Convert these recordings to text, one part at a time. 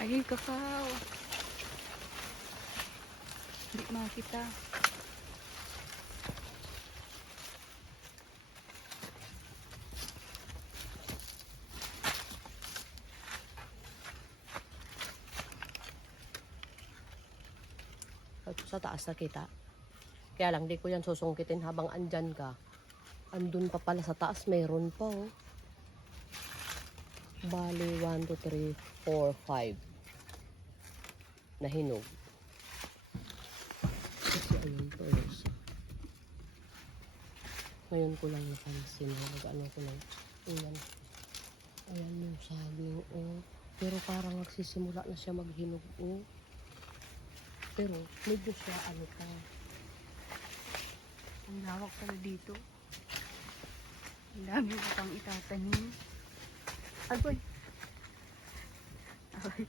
Ay, kakao. Hindi makita. Sa taas na kita. Kaya lang, di ko yan susungkitin habang andyan ka. Andun pa pala sa taas, mayroon pa oh. Bali, 1, 2, 3, 4, 5. Nahinog. Kasi ayun to, isa. Ngayon ko lang napansin. Nag-ano ko lang. Ayan. Ayan yung saging, oh. Pero parang nagsisimula na siya maghinog, oh. Pero medyo siya ano pa. Ang lawak pala dito. Ang dami ko pang itatanim. Agoy. Agoy.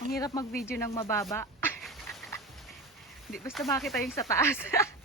Ang hirap mag-video ng mababa. Hindi basta makita yung sa taas.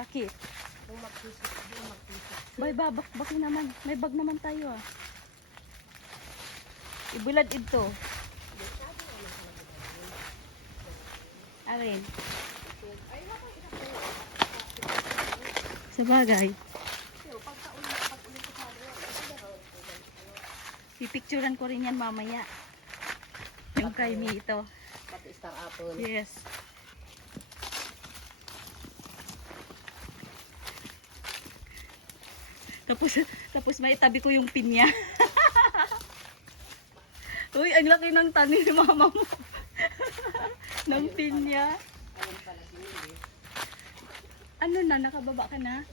Bakit? Kung magtisip. Bay, babak-baki naman. May bag naman tayo ah. Ibulad ito. Alin? Sa bagay. Ulit ko rin yan mamaya. Yung kay me ito. Pati star apple. Yes. Tapos, tapos may tabi ko yung pinya. Uy, ang laki ng tanim ni mama mo. ng pinya. Lily. Ano na, nakababa ka na?